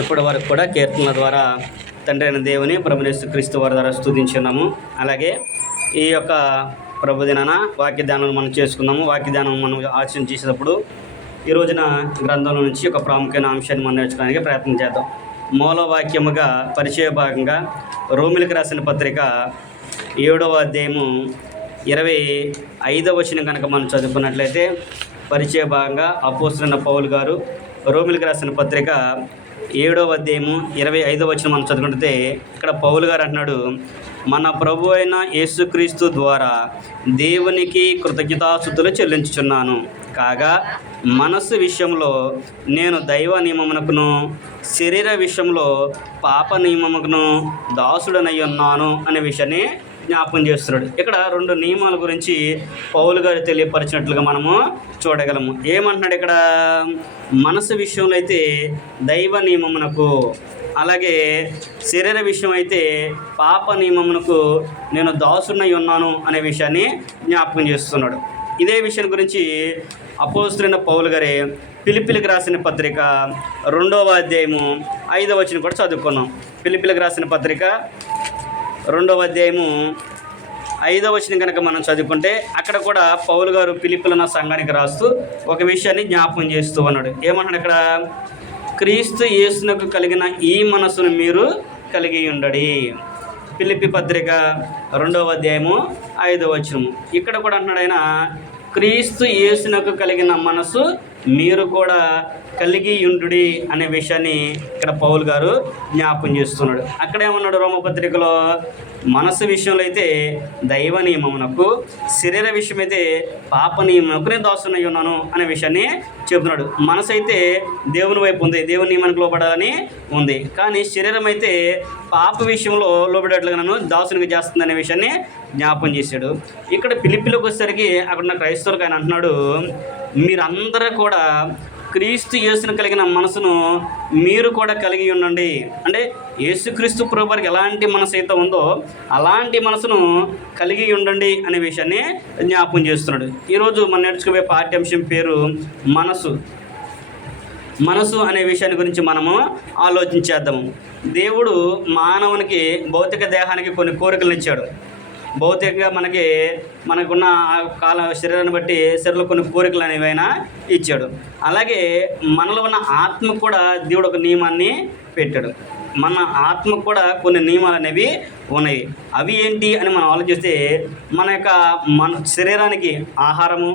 ఇప్పటి వరకు కూడా కీర్తనల ద్వారా తండ్రి అయిన దేవుని ప్రభుని యేసుక్రీస్తు వారి ద్వారా స్తుతించున్నాము. అలాగే ఈ యొక్క ప్రభుదినాన వాక్యధ్యానం మనం చేసుకుందాము. వాక్యధ్యానం మనం ఆచరణ చేసేటప్పుడు ఈ రోజున గ్రంథంలో నుంచి ఒక ప్రాముఖ్యమైన అంశాన్ని మనం నేర్చుకోవడానికి ప్రయత్నం చేద్దాం. మూల వాక్యముగా పరిచయ భాగంగా రోమిలకు రాసిన పత్రిక 7వ అధ్యాయము 25వ వచనం కనుక మనం చదువుకున్నట్లయితే, పరిచయ భాగంగా అపోస్తలుడైన పౌలు గారు రోమిలకు రాసిన పత్రిక 7వ అధ్యాయము 25వ వచనం మనం చదువుకుంటే, ఇక్కడ పౌలు గారు అంటున్నాడు, మన ప్రభు అయిన యేసుక్రీస్తు ద్వారా దేవునికి కృతజ్ఞతాస్తుతులు చెల్లించుచున్నాను. కాగా మనస్సు విషయంలో నేను దైవ నియమమునకును, శరీర విషయంలో పాప నియమమునకును దాసుడనై ఉన్నాను అనే విషయాన్ని జ్ఞాపకం చేస్తున్నాడు. ఇక్కడ 2 నియమాల గురించి పౌలు గారు తెలియపరిచినట్లుగా మనము చూడగలము. ఏమంటున్నాడు ఇక్కడ? మనసు విషయంలో అయితే దైవ నియమమునకు, అలాగే శరీర విషయం అయితే పాప నియమమునకు నేను దాసుడనై ఉన్నాను అనే విషయాన్ని జ్ఞాపకం చేస్తున్నాడు. ఇదే విషయం గురించి అపోస్తలుడైన పౌలు గారే ఫిలిప్పీలకు రాసిన పత్రిక 2వ అధ్యాయము 5వ వచనం కూడా చదువుకున్నాం. ఫిలిప్పీలకు రాసిన పత్రిక 2వ అధ్యాయము 5వ వచనం కనుక మనం చదువుకుంటే, అక్కడ కూడా పౌలు గారు ఫిలిప్పీల సంఘానికి రాస్తూ ఒక విషయాన్ని జ్ఞాపకం చేస్తూ ఉన్నాడు. ఏమన్నాడు ఇక్కడ? క్రీస్తు యేసునకు కలిగిన ఈ మనసును మీరు కలిగి ఉండడి. ఫిలిప్పీ పత్రిక 2వ అధ్యాయము 5వ వచనము. ఇక్కడ కూడా అంటున్నాడు ఆయన, క్రీస్తు యేసునకు కలిగిన మనసు మీరు కూడా కలిగి ఉండుడి అనే విషయాన్ని ఇక్కడ పౌలు గారు జ్ఞాపకం చేస్తున్నాడు. అక్కడ ఏమన్నాడు? రోమపత్రికలో మనసు విషయంలో అయితే దైవ నియమమునకు, శరీర విషయం అయితే పాప నియమమునకు నేను దాసుడనై ఉన్నాను అనే విషయాన్ని చెబుతున్నాడు. మనసు అయితే దేవుని వైపు ఉంది, దేవుని నియమానికి లోబడాలని ఉంది. కానీ శరీరం అయితే పాప విషయంలో లోబడేట్లుగా నన్ను దాసునికి చేస్తుంది అనే విషయాన్ని జ్ఞాపకం చేశాడు. ఇక్కడ ఫిలిప్పీలోకి వచ్చేసరికి అక్కడ ఉన్న క్రైస్తవులకు ఆయన అంటున్నాడు, మీరందరూ కూడా క్రీస్తు యేసును కలిగిన మనసును మీరు కూడా కలిగి ఉండండి. అంటే యేసుక్రీస్తు ప్రభువారికి ఎలాంటి మనసు అయితే ఉందో అలాంటి మనసును కలిగి ఉండండి అనే విషయాన్ని జ్ఞాపకం చేస్తున్నాడు. ఈరోజు మనం నేర్చుకోబోయే పాఠ్యాంశం పేరు మనసు. మనసు అనే విషయాన్ని గురించి మనము ఆలోచించేద్దాము. దేవుడు మానవునికి భౌతిక దేహానికి కొన్ని కోరికలను ఇచ్చాడు. భౌతికంగా మనకున్న శరీరాన్ని బట్టి శరీరంలో కొన్ని కోరికలు అనేవి ఆయన ఇచ్చాడు. అలాగే మనలో ఉన్న ఆత్మకు కూడా దేవుడు ఒక నియమాన్ని పెట్టాడు. మన ఆత్మకు కూడా కొన్ని నియమాలు అనేవి ఉన్నాయి. అవి ఏంటి అని మనం ఆలోచిస్తే, మన శరీరానికి ఆహారం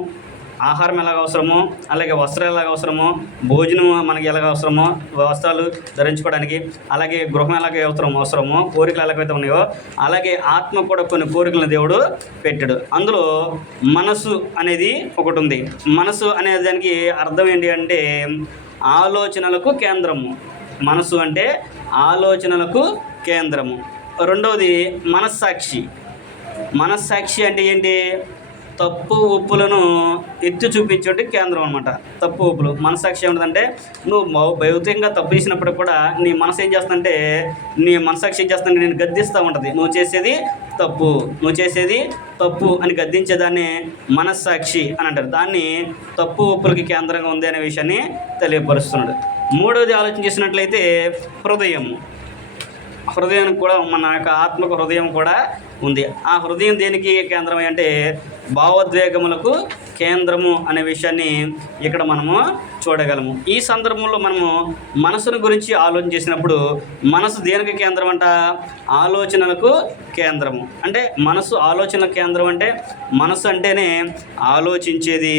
ఎలాగ అవసరమో, అలాగే వస్త్రాలు ఎలాగ అవసరమో, భోజనం మనకి ఎలాగ అవసరమో, వస్త్రాలు ధరించుకోవడానికి, అలాగే గృహం ఎలాగ అవసరమో, కోరికలు ఎలాగైతే ఉన్నాయో అలాగే ఆత్మ కూడా కొన్ని కోరికలను దేవుడు పెట్టాడు. అందులో మనసు అనేది ఒకటి ఉంది. మనసు అనే దానికి అర్థం ఏంటి అంటే ఆలోచనలకు కేంద్రము. మనసు అంటే ఆలోచనలకు కేంద్రము. రెండవది మనస్సాక్షి. మనస్సాక్షి అంటే ఏంటి? తప్పు ఒప్పులను ఎత్తి చూపించే కేంద్రం అనమాట. తప్పు ఒప్పులు. మనస్సాక్షి ఏమిటంటే, నువ్వు భౌతికంగా తప్పు చేసినప్పుడు కూడా నీ మనసు ఏం చేస్తుందంటే, నీ మనస్సాక్షి ఏం చేస్తుందంటే నేను గద్దిస్తూ ఉంటుంది. నువ్వు చేసేది తప్పు అని గద్దించేదాన్ని మనస్సాక్షి అని అంటారు. దాన్ని తప్పు ఒప్పులకి కేంద్రంగా ఉంది అనే విషయాన్ని తెలియపరుస్తున్నాడు. మూడవది ఆలోచన చేసినట్లయితే హృదయానికి కూడా మన యొక్క ఆత్మకు హృదయం కూడా ఉంది. ఆ హృదయం దేనికి కేంద్రం అంటే భావోద్వేగములకు కేంద్రము అనే విషయాన్ని ఇక్కడ మనము చూడగలము. ఈ సందర్భంలో మనము మనసును గురించి ఆలోచన చేసినప్పుడు మనసు దేనికి కేంద్రం అంట? ఆలోచనలకు కేంద్రము. అంటే మనసు ఆలోచన కేంద్రం అంటే మనసు అంటేనే ఆలోచించేది,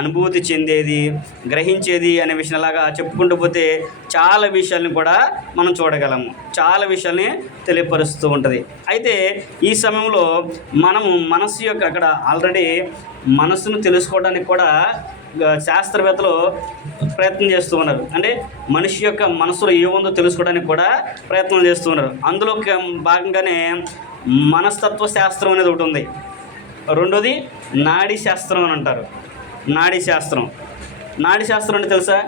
అనుభూతి చెందేది, గ్రహించేది అనే విషయంలాగా చెప్పుకుంటూ పోతే చాలా విషయాలను కూడా మనం చూడగలము. చాలా విషయాల్ని తెలియపరుస్తూ ఉంటుంది. అయితే ఈ సమయంలో మనము మనసు యొక్క అక్కడ ఆల్రెడీ మనసును తెలుసుకోవడానికి కూడా శాస్త్రవేత్తలు ప్రయత్నం చేస్తూ ఉన్నారు. అంటే మనిషి యొక్క మనసులో ఏముందో తెలుసుకోవడానికి కూడా ప్రయత్నం చేస్తూ ఉన్నారు. అందులో భాగంగానే మనస్తత్వ శాస్త్రం అనేది ఒకటి ఉంది. రెండోది నాడీ శాస్త్రం అని అంటారు. నాడీ శాస్త్రం అంటే తెలుసా?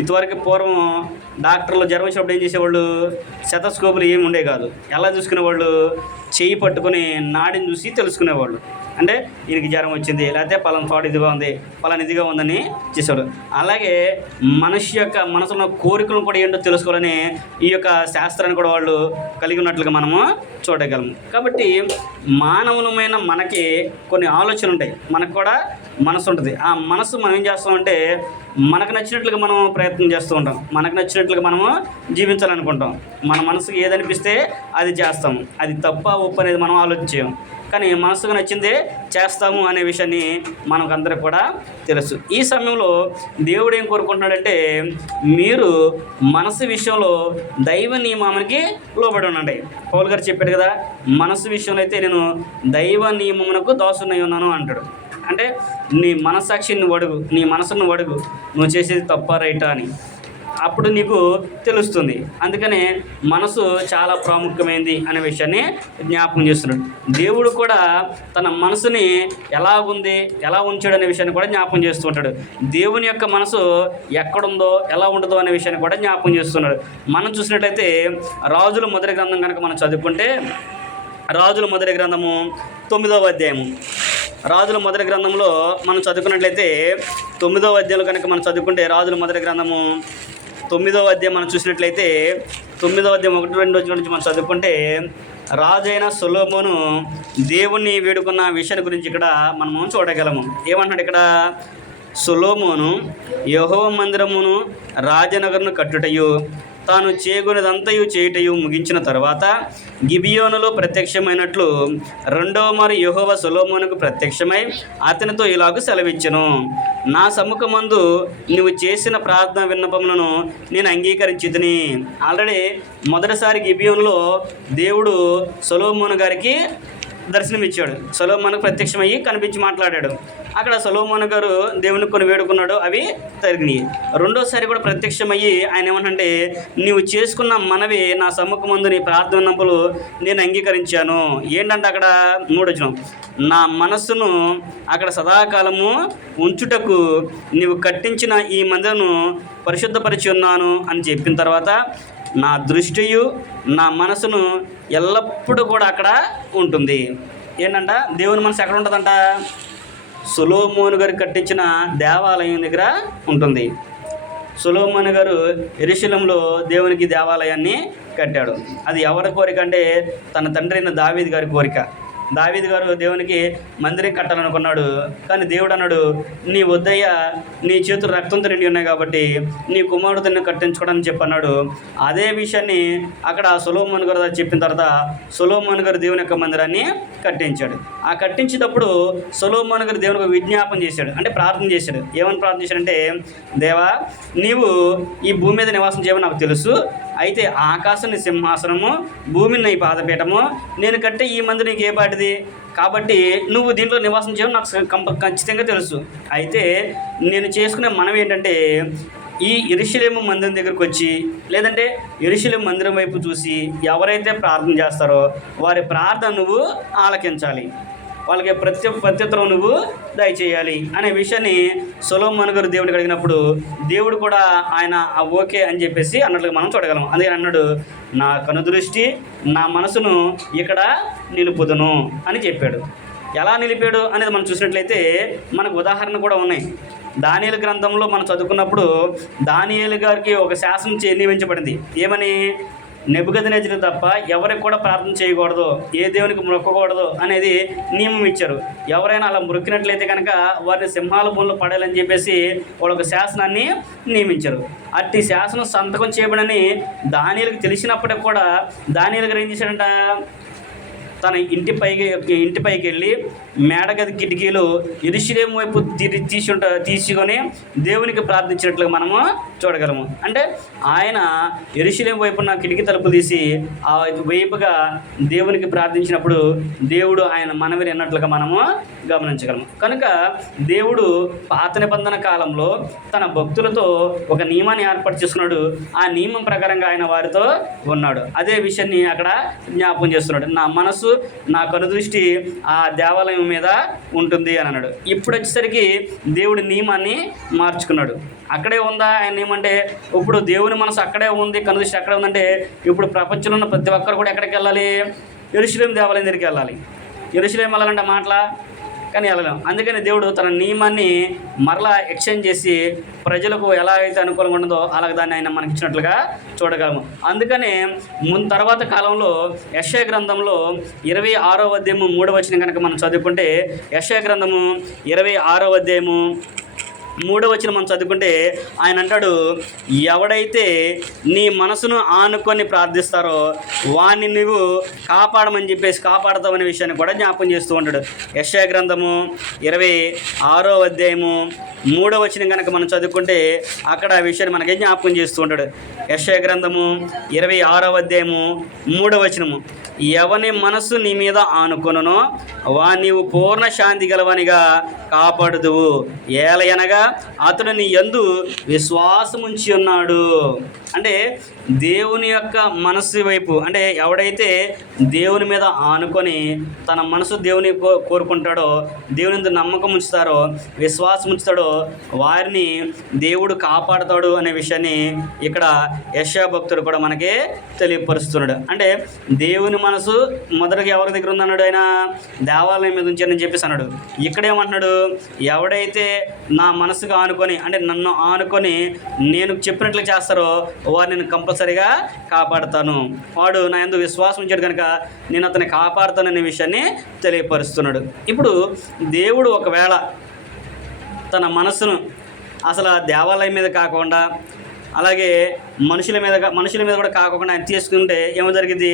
ఇంతవరకు పూర్వం డాక్టర్లు జ్వరం వచ్చినప్పుడు ఏం చేసేవాళ్ళు? శతస్కోపులు ఏమి ఉండే కాదు. ఎలా చూసుకునేవాళ్ళు? చెయ్యి పట్టుకొని నాడిని చూసి తెలుసుకునేవాళ్ళు. అంటే ఈయనకి జ్వరం వచ్చింది, లేకపోతే పలానా చోట ఇదిగా ఉంది, పలానా ఇదిగా ఉందని చేసేవాడు. అలాగే మనిషి యొక్క మనసులో కోరికలను కూడా ఏంటో తెలుసుకోవాలని ఈ యొక్క శాస్త్రాన్ని కూడా వాళ్ళు కలిగి ఉన్నట్లుగా మనము చూడగలము. కాబట్టి మానవులమైన మనకి కొన్ని ఆలోచనలు ఉంటాయి, మనకు కూడా మనసు ఉంటుంది. ఆ మనసు మనం ఏం చేస్తామంటే మనకు నచ్చినట్లుగా మనం ప్రయత్నం చేస్తూ ఉంటాం, మనకు నచ్చినట్లుగా మనము జీవించాలనుకుంటాం. మన మనసుకు ఏదనిపిస్తే అది చేస్తాము. అది తప్ప ఒప్పు అనేది మనం ఆలోచించాం, కానీ మనసుకు నచ్చిందే చేస్తాము అనే విషయాన్ని మనకందరికి కూడా తెలుసు. ఈ సమయంలో దేవుడు ఏం కోరుకుంటున్నాడంటే మీరు మనసు విషయంలో దైవ నియమానికి లోబడి ఉండండి. పౌలు గారు చెప్పాడు కదా, మనసు విషయంలో అయితే నేను దైవ నియమమునకు దాసునై ఉన్నాను అంటాడు. అంటే నీ మనస్సాక్షిని అడుగు, నీ మనసును అడుగు, నువ్వు చేసేది తప్ప రైటా అని, అప్పుడు నీకు తెలుస్తుంది. అందుకనే మనసు చాలా ప్రాముఖ్యమైనది అనే విషయాన్ని జ్ఞాపకం చేస్తున్నాడు. దేవుడు కూడా తన మనసుని ఎలా ఉంది, ఎలా ఉంచాడు అనే విషయాన్ని కూడా జ్ఞాపకం చేస్తూ ఉంటాడు. దేవుని యొక్క మనసు ఎక్కడుందో, ఎలా ఉండదో అనే విషయాన్ని కూడా జ్ఞాపకం చేస్తున్నాడు. మనం చూసినట్లయితే రాజుల మొదటి గ్రంథం కనుక మనం చదువుకుంటే, రాజుల మొదటి గ్రంథము 9వ అధ్యాయము, రాజుల మొదటి గ్రంథంలో మనం చదువుకున్నట్లయితే 9వ అధ్యాయంలో కనుక మనం చదువుకుంటే, రాజుల మొదటి గ్రంథము 9వ అధ్యాయం మనం చూసినట్లయితే 9వ అధ్యాయం 1-2 నుంచి మనం చదువుకుంటే, రాజైన సొలొమోను దేవుణ్ణి వేడుకున్న విషయాన్ని గురించి ఇక్కడ మనము చూడగలము. ఏమంటున్నాడు ఇక్కడ? సొలొమోను యెహోవా మందిరమును రాజనగరును కట్టుటయు తాను చేగునదంతయు చేయుటయు ముగించిన తర్వాత గిబియోనులో ప్రత్యక్షమైనట్లు రెండవ మారు యెహోవా సొలొమోనుకు ప్రత్యక్షమై అతనితో ఇలాగ సెలవిచ్చెను, నా సముఖమందు నువ్వు చేసిన ప్రార్థన విన్నపములను నేను అంగీకరించితిని. ఆల్రెడీ మొదటిసారి గిబియోనులో దేవుడు సొలొమోను గారికి దర్శనమిచ్చాడు. సొలొమోనుకు ప్రత్యక్షమయ్యి కనిపించి మాట్లాడాడు. అక్కడ సొలొమోను గారు దేవుని కొన్ని వేడుకున్నాడు, అవి జరిగినాయి. రెండోసారి కూడా ప్రత్యక్షమయ్యి ఆయన ఏమంటే, నీవు చేసుకున్న మనవి నా సమ్ముఖమందు నీ ప్రార్థన విన్నపములు నేను అంగీకరించాను. ఏంటంటే అక్కడ 3వ వచనం, నా మనస్సును అక్కడ సదాకాలము ఉంచుటకు నీవు కట్టించిన ఈ మందిరను పరిశుద్ధపరిచి ఉన్నాను అని చెప్పిన తర్వాత, నా దృష్టియు నా మనసును ఎల్లప్పుడూ కూడా అక్కడ ఉంటుంది. ఏంటంట? దేవుని మనసు ఎక్కడ ఉంటుందంట? సొలొమోను గారు కట్టించిన దేవాలయం దగ్గర ఉంటుంది. సొలొమోను గారు యెరూషలేములో దేవునికి దేవాలయాన్ని కట్టాడు. అది ఎవరి కోరిక అంటే తన తండ్రి అయిన దావీదు గారి కోరిక. దావీదు గారు దేవునికి మందిరం కట్టాలనుకున్నాడు, కానీ దేవుడు అన్నాడు, నీ వద్దయ్య, నీ చేతులు రక్తంతో నిండి ఉన్నాయి కాబట్టి నీ కుమారుడిని కట్టించుకోవడానికి చెప్పన్నాడు. అదే విషయాన్ని అక్కడ సొలొమోను గారు చెప్పిన తర్వాత సొలొమోను గారు దేవుని యొక్క మందిరాన్ని కట్టించాడు. ఆ కట్టించేటప్పుడు సొలొమోను గారు దేవునికి విజ్ఞాపన చేశాడు, అంటే ప్రార్థన చేశాడు. ఏమని ప్రార్థన చేశాడంటే, దేవా, నీవు ఈ భూమి మీద నివాసం చేయమని నాకు తెలుసు, అయితే ఆకాశం నీ సింహాసనము, భూమిని నీ పాదపీఠము, నేను కట్టే ఈ మందిరం నీకు ఏ పాటిది, కాబట్టి నువ్వు దీంట్లో నివాసం చేయడం నాకు ఖచ్చితంగా తెలుసు. అయితే నేను చేసుకునే మనవి ఏంటంటే, ఈ యెరూషలేము మందిరం దగ్గరకు వచ్చి, లేదంటే యెరూషలేము మందిరం వైపు చూసి ఎవరైతే ప్రార్థన చేస్తారో వారి ప్రార్థన నువ్వు ఆలకించాలి, వాళ్ళకి ప్రత్యుత్తరం నువ్వు దయచేయాలి అనే విషయాన్ని సొలొమోను గారు దేవుడికి అడిగినప్పుడు దేవుడు కూడా ఆయన ఓకే అని చెప్పేసి అన్నట్లుగా మనం చూడగలం. అందుకని అన్నాడు, నా కనుదృష్టి నా మనసును ఇక్కడ నిలుపుదును అని చెప్పాడు. ఎలా నిలిపాడు అనేది మనం చూసినట్లయితే మనకు ఉదాహరణ కూడా ఉన్నాయి. దానియేలు గ్రంథంలో మనం చదువుకున్నప్పుడు దానియేలు గారికి ఒక శాసనం నియమించబడింది. ఏమని? నెబుకద్నెజరు తప్ప ఎవరికి కూడా ప్రార్థన చేయకూడదు, ఏ దేవునికి మొక్కకూడదు అనేది నియమం ఇచ్చారు. ఎవరైనా అలా మొక్కినట్లయితే కనుక వారిని సింహాల బోన్లో పడాలని చెప్పేసి వాళ్ళు ఒక శాసనాన్ని నియమించారు. అట్టి శాసనం సంతకం చేయబడని దానియేలుకి తెలిసినప్పటికి కూడా దానియేలు గారు ఏం చేశాడంట, తన ఇంటిపైకి వెళ్ళి మేడగది కిటికీలు యెరూషలేము వైపు తీసుకొని దేవునికి ప్రార్థించినట్లుగా మనము చూడగలము. అంటే ఆయన యెరూషలేము వైపున్న కిటికీ తలుపులు తీసి ఆ వైపుగా దేవునికి ప్రార్థించినప్పుడు దేవుడు ఆయన మనవిని అన్నట్లుగా మనము గమనించగలము. కనుక దేవుడు పాత నిబంధన కాలంలో తన భక్తులతో ఒక నియమాన్ని ఏర్పాటు చేసుకున్నాడు. ఆ నియమం ప్రకారంగా ఆయన వారితో ఉన్నాడు. అదే విషయాన్ని అక్కడ జ్ఞాపకం చేస్తున్నాడు. నా మనసు నా కనుదృష్టి ఆ దేవాలయం మీద ఉంటుంది అని అన్నాడు. ఇప్పుడు వచ్చేసరికి దేవుడి నియమాన్ని మార్చుకున్నాడు. అక్కడే ఉందా ఆయన నియమంటే, ఇప్పుడు దేవుని మనసు అక్కడే ఉంది, కనుదృష్టి అక్కడే ఉందంటే ఇప్పుడు ప్రపంచంలో ఉన్న ప్రతి ఒక్కరు కూడా ఎక్కడికి వెళ్ళాలి? యెరూషలేము దేవాలయం దగ్గరికి వెళ్ళాలి. యెరూషలేము వెళ్ళాలంటే మాటలా, కానీ వెళ్ళలేం. అందుకని దేవుడు తన నియమాన్ని మరలా ఎక్స్చేంజ్ చేసి ప్రజలకు ఎలా అయితే అనుకూలంగా ఉండదో అలాగే దాన్ని ఆయన మనకి ఇచ్చినట్లుగా చూడగలము. అందుకనే తర్వాత కాలంలో యెషయా గ్రంథంలో 26వ అధ్యాయము 3వ వచనం కనుక మనం చదువుకుంటే, యెషయా గ్రంథము 26వ అధ్యాయము 3వ వచనం మనం చదువుకుంటే ఆయన అంటాడు, ఎవడైతే నీ మనసును ఆనుకొని ప్రార్థిస్తారో వాడిని నువ్వు కాపాడమని చెప్పేసి కాపాడతామనే విషయాన్ని కూడా జ్ఞాపకం చేస్తూ ఉంటాడు. యెషయా గ్రంథము 26వ అధ్యాయము 3వ వచనం కనుక మనం చదువుకుంటే అక్కడ ఆ విషయాన్ని మనకి జ్ఞాపకం చేస్తూ ఉంటాడు. యెషయా గ్రంథము 26వ అధ్యాయము 3వ వచనము, ఎవని మనస్సు నీ మీద ఆనుకొనునో వాని నీవు పూర్ణ శాంతి గలవనిగా కాపాడుదువు, ఏలయనగా అతడు నీ యందు విశ్వాసముంచి ఉన్నాడు. అంటే దేవుని యొక్క మనస్సు వైపు, అంటే ఎవడైతే దేవుని మీద ఆనుకొని తన మనసు దేవుని కోరుకుంటాడో, దేవుని మీద నమ్మకం ఉంచుతారో, విశ్వాసం ఉంచుతాడో వారిని దేవుడు కాపాడుతాడు అనే విషయాన్ని ఇక్కడ యెషయా భక్తుడు కూడా మనకి తెలియపరుస్తున్నాడు. అంటే దేవుని మనసు మొదటగా ఎవరి దగ్గర ఉందన్నాడు? ఆయన దేవాలయం మీద ఉంచారని చెప్పేసి అన్నాడు. ఇక్కడేమంటున్నాడు? ఎవడైతే నా మనసుకు ఆనుకొని, అంటే నన్ను ఆనుకొని నేను చెప్పినట్లు చేస్తారో వారిని నేను కంపల్సరీగా కాపాడుతాను, వాడు నా యందు విశ్వాసం ఉంచాడు కనుక నేను అతన్ని కాపాడుతాననే విషయాన్ని తెలియపరుస్తున్నాడు. ఇప్పుడు దేవుడు ఒకవేళ తన మనసును అసలు దేవాలయం మీద కాకుండా అలాగే మనుషుల మీద కూడా కాకుండా ఆయన తీసుకుంటే ఏమో జరిగింది?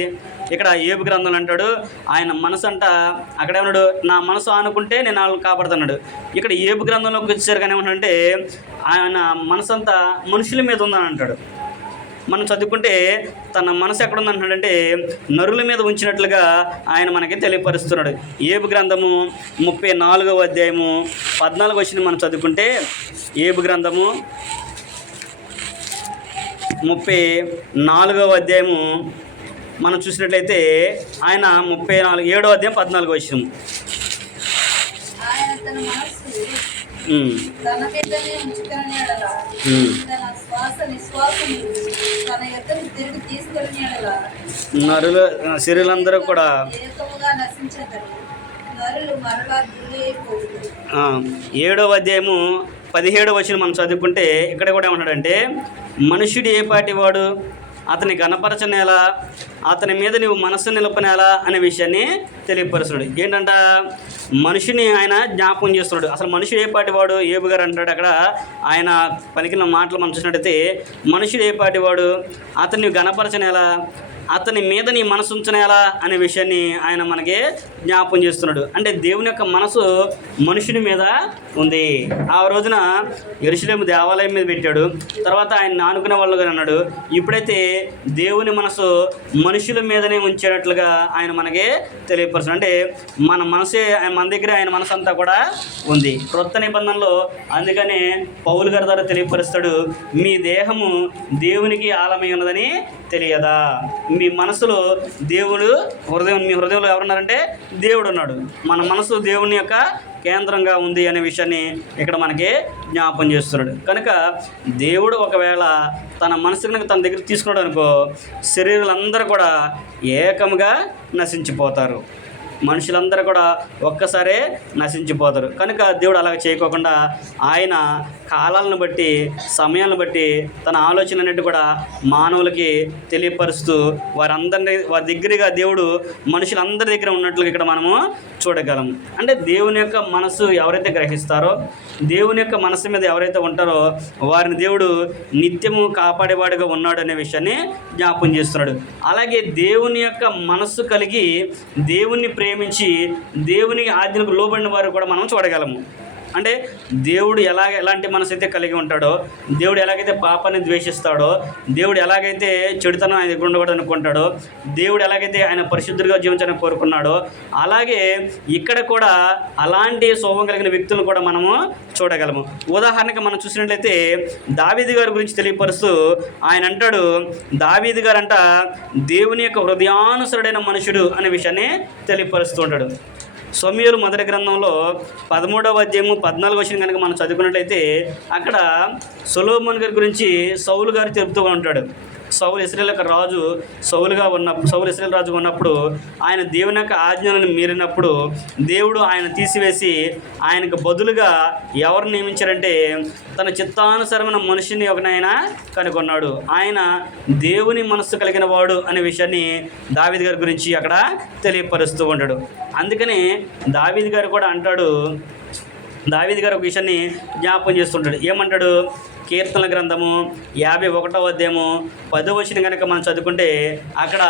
ఇక్కడ యోబు గ్రంథంలో అంటాడు, ఆయన మనసు అంట అక్కడేమన్నాడు? నా మనసు ఆనుకుంటే నేను వాళ్ళని కాపాడుతున్నాడు. ఇక్కడ యోబు గ్రంథంలోకి వచ్చేసరికి కానీ ఏమంటాడంటే ఆయన మనసు అంతా మనుషుల మీద ఉందని అంటాడు. మనం చదువుకుంటే తన మనసు ఎక్కడ ఉందంటున్నాడంటే నరుల మీద ఉంచినట్లుగా ఆయన మనకి తెలియపరుస్తున్నాడు. యోబు గ్రంథము 34వ అధ్యాయము 14వ వచనం మనం చదువుకుంటే, యోబు గ్రంథము 34వ అధ్యాయము మనం చూసినట్లయితే ఆయన 7వ అధ్యాయం 14వ వచనం, నరుల శరీరులందరూ కూడా 7వ అధ్యాయము 17వ వచనం మనం చదువుకుంటే ఇక్కడ కూడా ఏమంటాడంటే, మనుష్యుడు ఏ పాటి వాడు, అతని గణపరచనేలా, అతని మీద నీవు మనస్సు నిలపనేలా అనే విషయాన్ని తెలియపరుస్తున్నాడు. ఏంటంట? మనిషిని ఆయన జ్ఞాపకం చేస్తున్నాడు. అసలు మనుషుడు ఏ పాటి వాడు? యోబు గారు అంటాడు అక్కడ, ఆయన పలికిన మాటలు మనం చూసినట్టయితే మనుషుడు ఏ పాటి వాడు, అతన్ని గణపరచనేలా, అతని మీద నీ మనసు ఉంచనేలా అనే విషయాన్ని ఆయన మనకి జ్ఞాపకం చేస్తున్నాడు. అంటే దేవుని యొక్క మనసు మనుషుని మీద ఉంది. ఆ రోజున యెరూషలేము దేవాలయం మీద పెట్టాడు, తర్వాత ఆయన ఆనుకునే వాళ్ళుగా అన్నాడు. ఇప్పుడైతే దేవుని మనసు మనుషుల మీదనే ఉంచేటట్లుగా ఆయన మనకి తెలియపరుస్తున్నాడు. అంటే మన మనసే మన దగ్గర ఆయన మనసు అంతా కూడా ఉంది. క్రొత్త నిబంధనలో అందుకనే పౌలు గారి ద్వారా తెలియపరుస్తాడు, మీ దేహము దేవునికి ఆలమై ఉన్నదని తెలియదా? మీ మనసులో దేవుడు మీ హృదయంలో ఎవరున్నారంటే దేవుడు ఉన్నాడు. మన మనసు దేవుని యొక్క కేంద్రంగా ఉంది అనే విషయాన్ని ఇక్కడ మనకి జ్ఞాపం చేస్తున్నాడు. కనుక దేవుడు ఒకవేళ తన మనసు కనుక తన దగ్గర తీసుకున్నాడు అనుకో, శరీరులందరూ కూడా ఏకముగా నశించిపోతారు. మనుషులందరూ కూడా ఒక్కసారే నశించిపోతారు. కనుక దేవుడు అలాగ చేయకోకుండా ఆయన కాలాలను బట్టి సమయాలను బట్టి తన ఆలోచనలన్నిటి కూడా మానవులకి తెలియపరుస్తూ వారి దగ్గరగా దేవుడు మనుషులందరి దగ్గర ఉన్నట్లుగా ఇక్కడ మనము చూడగలము. అంటే దేవుని యొక్క మనసు ఎవరైతే గ్రహిస్తారో, దేవుని యొక్క మనసు మీద ఎవరైతే ఉంటారో వారిని దేవుడు నిత్యము కాపాడేవాడుగా ఉన్నాడు అనే విషయాన్ని జ్ఞాపకం చేస్తున్నాడు. అలాగే దేవుని యొక్క మనస్సు కలిగి దేవుణ్ణి ప్రేమించి దేవుని ఆజ్ఞలకు లోబడిన వారు కూడా మనం చూడగలము. అంటే దేవుడు ఎలాంటి మనసు అయితే కలిగి ఉంటాడో, దేవుడు ఎలాగైతే పాపాన్ని ద్వేషిస్తాడో, దేవుడు ఎలాగైతే చెడుతనం ఆయన దగ్గర ఉండకూడదు అనుకుంటాడో, దేవుడు ఎలాగైతే ఆయన పరిశుద్ధుడిగా జీవించాలని కోరుకున్నాడో, అలాగే ఇక్కడ కూడా అలాంటి స్వభావం కలిగిన వ్యక్తులను కూడా మనము చూడగలము. ఉదాహరణకి మనం చూసినట్లయితే దావీదు గారి గురించి తెలియపరుస్తూ ఆయన అంటాడు, దావీదు గారంట దేవుని యొక్క హృదయానుసరుడైన మనుషుడు అనే విషయాన్ని తెలియపరుస్తూ ఉంటాడు. సమూయేలు మొదటి గ్రంథంలో 13వ అధ్యాయము 14వ వచనం కనుక మనం చదువుకున్నట్లయితే అక్కడ సొలొమోను గారి గురించి సౌలు గారు చెబుతూ ఉంటాడు. సౌలు ఇశ్రాయేలు యొక్క రాజు సౌలు ఇశ్రాయేలు రాజుగా ఉన్నప్పుడు ఆయన దేవుని యొక్క ఆజ్ఞలను మీరినప్పుడు దేవుడు ఆయన తీసివేసి ఆయనకు బదులుగా ఎవరు నియమించారంటే తన చిత్తానుసరమైన మనిషిని ఒకనైనా కనుగొన్నాడు. ఆయన దేవుని మనస్సు కలిగిన వాడు అనే విషయాన్ని దావీదు గారి గురించి అక్కడ తెలియపరుస్తూ ఉంటాడు. అందుకని దావీదు గారు కూడా అంటాడు, దావీదు గారు ఒక విషయాన్ని జ్ఞాపకం చేస్తుంటాడు. ఏమంటాడు? కీర్తనల గ్రంథము 51వ అధ్యాయము 10వ వచనం కనుక మనం చదువుకుంటే అక్కడ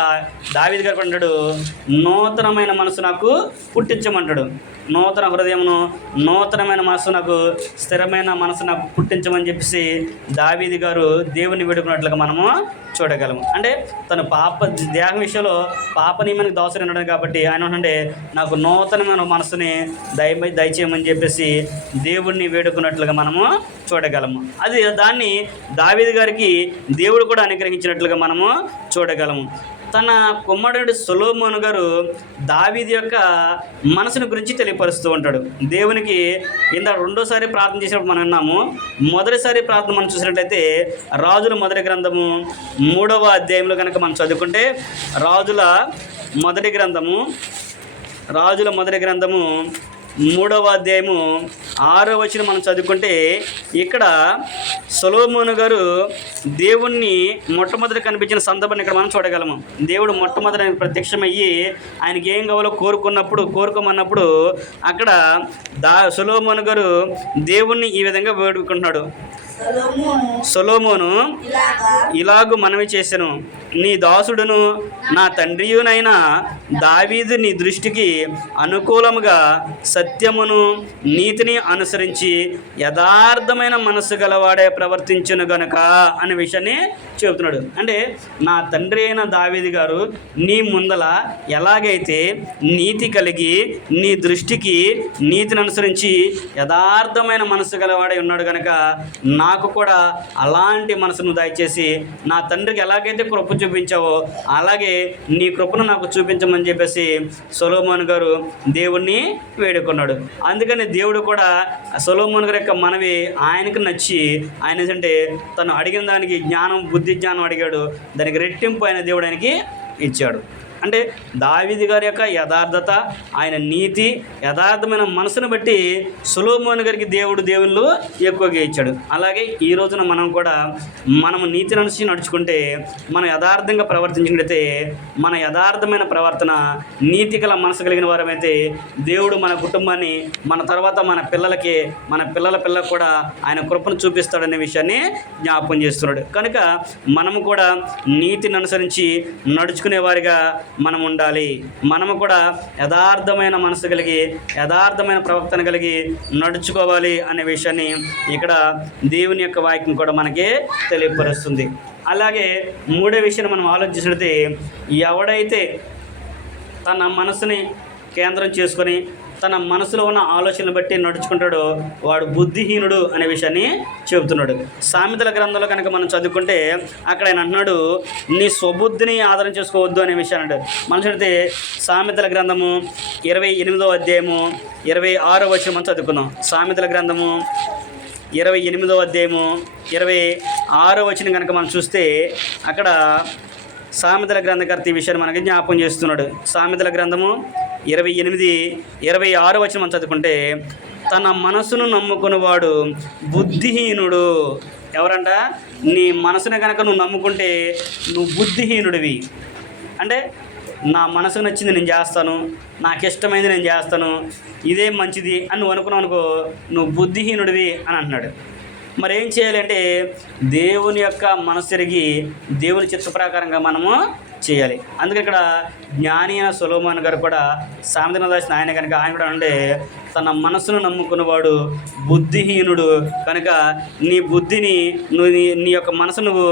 దావీదు గారు అంటాడు, నూతనమైన మనసు నాకు పుట్టించమంటాడు. నూతన హృదయమును, నూతనమైన మనసు నాకు, స్థిరమైన మనసు నాకు పుట్టించమని చెప్పేసి దావీదు గారు దేవుని వేడుకున్నట్లుగా మనము చూడగలము. అంటే తను దేహం విషయంలో పాప నియమానికి దాసుడు ఉన్నాడు కాబట్టి ఆయన అంటే నాకు నూతనమైన మనసుని దయచేయమని చెప్పేసి దేవుణ్ణి వేడుకున్నట్లుగా మనము చూడగలము. దాన్ని దావీదు గారికి దేవుడు కూడా అనుగ్రహించినట్లుగా మనము చూడగలము. తన కుమారుడు సొలొమోను గారు దావీదు యొక్క మనసును గురించి తెలియపరుస్తూ ఉంటాడు. దేవునికి రెండోసారి ప్రార్థన చేసినప్పుడు మనం విన్నాము. మొదటిసారి ప్రార్థన మనం చూసినట్లయితే రాజుల మొదటి గ్రంథము 3వ అధ్యాయంలో కనుక మనం చదువుకుంటే రాజుల మొదటి గ్రంథము 3వ అధ్యాయము 6వ వచనం మనం చదువుకుంటే ఇక్కడ సొలొమోను గారు దేవుణ్ణి మొట్టమొదటి కనిపించిన సందర్భాన్ని ఇక్కడ మనం చూడగలము. దేవుడు మొట్టమొదటి ఆయన ప్రత్యక్షమయ్యి ఆయనకి ఏం కావాలో కోరుకోమన్నప్పుడు అక్కడ సొలొమోను గారు దేవుణ్ణి ఈ విధంగా వేడుకుంటున్నాడు. సొలొమోను ఇలాగు మనవి చేసెను, నీ దాసుడును నా తండ్రియునైనా దావీదు నీ దృష్టికి అనుకూలముగా సత్యమును నీతిని అనుసరించి యథార్థమైన మనస్సు గలవాడే ప్రవర్తించును గనుక అనే విషయాన్ని చెబుతున్నాడు. అంటే నా తండ్రి అయిన దావీదు గారు నీ ముందల ఎలాగైతే నీతి కలిగి నీ దృష్టికి నీతిని అనుసరించి యథార్థమైన మనస్సు గలవాడే ఉన్నాడు కనుక నాకు కూడా అలాంటి మనసును దయచేసి నా తండ్రికి ఎలాగైతే కృప చూపించావో అలాగే నీ కృపను నాకు చూపించమని చెప్పేసి సొలొమోను గారు దేవుణ్ణి వేడుకున్నాడు. అందుకని దేవుడు కూడా సొలొమోను గారి యొక్క మనవి ఆయనకు నచ్చి ఆయన ఏంటంటే తను అడిగిన దానికి బుద్ధి జ్ఞానం అడిగాడు, దానికి రెట్టింపు ఆయన దేవుడు ఆయనకి ఇచ్చాడు. అంటే దావీదు గారి యొక్క యథార్థత, ఆయన నీతి, యథార్థమైన మనసును బట్టి సొలొమోను గారికి దేవుళ్ళు ఎక్కువగా ఇచ్చాడు. అలాగే ఈ రోజున మనం కూడా మనము నీతిని అనుసరించి నడుచుకుంటే, మనం యథార్థంగా ప్రవర్తించినట్లయితే, మన యథార్థమైన ప్రవర్తన నీతి గల మనసు కలిగిన వారమైతే దేవుడు మన కుటుంబాన్ని, మన తర్వాత మన పిల్లలకి, మన పిల్లలకు కూడా ఆయన కృపను చూపిస్తాడనే విషయాన్ని జ్ఞాపకం చేస్తున్నాడు. కనుక మనము కూడా నీతిని అనుసరించి నడుచుకునే వారిగా మనం ఉండాలి. మనము కూడా యథార్థమైన మనసు కలిగి యథార్థమైన ప్రవర్తన కలిగి నడుచుకోవాలి అనే విషయాన్ని ఇక్కడ దేవుని యొక్క వాక్యం కూడా మనకి తెలియపరుస్తుంది. అలాగే మూడో విషయాన్ని మనం ఆలోచించినట్లయితే, ఎవడైతే తన మనసుని కేంద్రం చేసుకొని తన మనసులో ఉన్న ఆలోచనలు బట్టి నడుచుకుంటాడో వాడు బుద్ధిహీనుడు అనే విషయాన్ని చెబుతున్నాడు. సామెతల గ్రంథంలో కనుక మనం చదువుకుంటే అక్కడ ఆయన అంటున్నాడు, నీ స్వబుద్ధిని ఆధారం చేసుకోవద్దు అనే విషయాన్ని అంటాడు. మనం చూస్తే సామెతల గ్రంథము 28వ అధ్యాయము 26వ వచనం మనం చదువుకున్నాం. సామెతల గ్రంథము 28వ అధ్యాయము 26వ వచనం కనుక మనం చూస్తే అక్కడ సామెతల గ్రంథకర్త ఈ విషయాన్ని మనకి జ్ఞాపకం చేస్తున్నాడు. సామెతల గ్రంథము 28:26 వచనం మనం చదువుకుంటే, తన మనసును నమ్ముకునేవాడు బుద్ధిహీనుడు. ఎవరంట? నీ మనసుని కనుక నువ్వు నమ్ముకుంటే నువ్వు బుద్ధిహీనుడివి. అంటే నా మనసుకు నచ్చింది నేను చేస్తాను, నాకు ఇష్టమైంది నేను చేస్తాను, ఇదే మంచిది అని నువ్వు అనుకున్నావు అనుకో, నువ్వు బుద్ధిహీనుడివి అని అంటున్నాడు. మరి ఏం చేయాలి అంటే దేవుని యొక్క మనసు తిరిగి దేవుని చిత్త ప్రకారంగా మనము చేయాలి. అందుకే ఇక్కడ జ్ఞాని అయిన సొలొమోను గారు కూడా సామెతలను రాసిన ఆయన కనుక ఆయన కూడా అంటే తన మనసును నమ్ముకున్నవాడు బుద్ధిహీనుడు కనుక నీ బుద్ధిని నువ్వు నీ యొక్క మనసు నువ్వు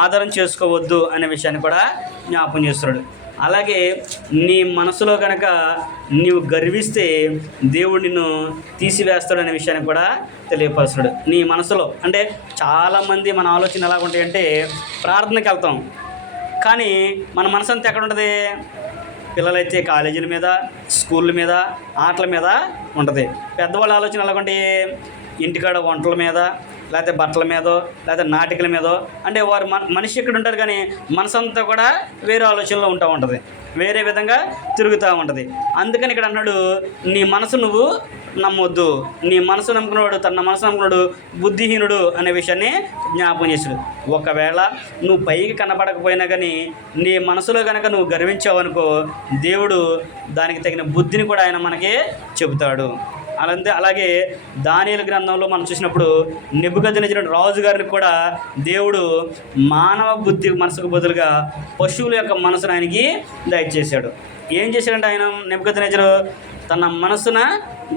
ఆధారం చేసుకోవద్దు అనే విషయాన్ని కూడా జ్ఞాపకం చేస్తున్నాడు. అలాగే నీ మనసులో కనుక నీవు గర్విస్తే దేవుడు నిన్ను తీసివేస్తాడు అనే విషయాన్ని కూడా తెలియపరుస్తాడు. నీ మనసులో అంటే చాలామంది మన ఆలోచన ఎలా ఉంటాయంటే ప్రార్థనకి వెళ్తాం కానీ మన మనసు అంతా ఎక్కడ ఉంటుంది? పిల్లలైతే కాలేజీల మీద, స్కూళ్ళ మీద, ఆటల మీద ఉంటుంది. పెద్దవాళ్ళ ఆలోచన ఎలాగంటే ఇంటికాడ వంటల మీద, లేకపోతే బట్టల మీదో, లేకపోతే నాటికల మీదో, అంటే వారు మనిషి ఇక్కడ ఉంటారు కానీ మనసంతా కూడా వేరే ఆలోచనలో ఉంటుంది, వేరే విధంగా తిరుగుతూ ఉంటుంది. అందుకని ఇక్కడ అన్నాడు నీ మనసు నువ్వు నమ్మొద్దు, నీ మనసు నమ్ముకున్నాడు తన మనసు నమ్ముకున్నాడు బుద్ధిహీనుడు అనే విషయాన్ని జ్ఞాపకం చేశాడు. ఒకవేళ నువ్వు పైకి కనపడకపోయినా కానీ నీ మనసులో కనుక నువ్వు గర్వించావనుకో దేవుడు దానికి తగిన బుద్ధిని కూడా ఆయన మనకి చెబుతాడు. అలాగే దానియేలు గ్రంథంలో మనం చూసినప్పుడు నెబుకద్నెజరు రాజు గారిని కూడా దేవుడు మానవ బుద్ధి మనసుకు బదులుగా పశువుల యొక్క మనసును ఆయనకి దయచేశాడు. ఏం చేశాడంటే ఆయన నెబుకద్నెజరు తన మనసున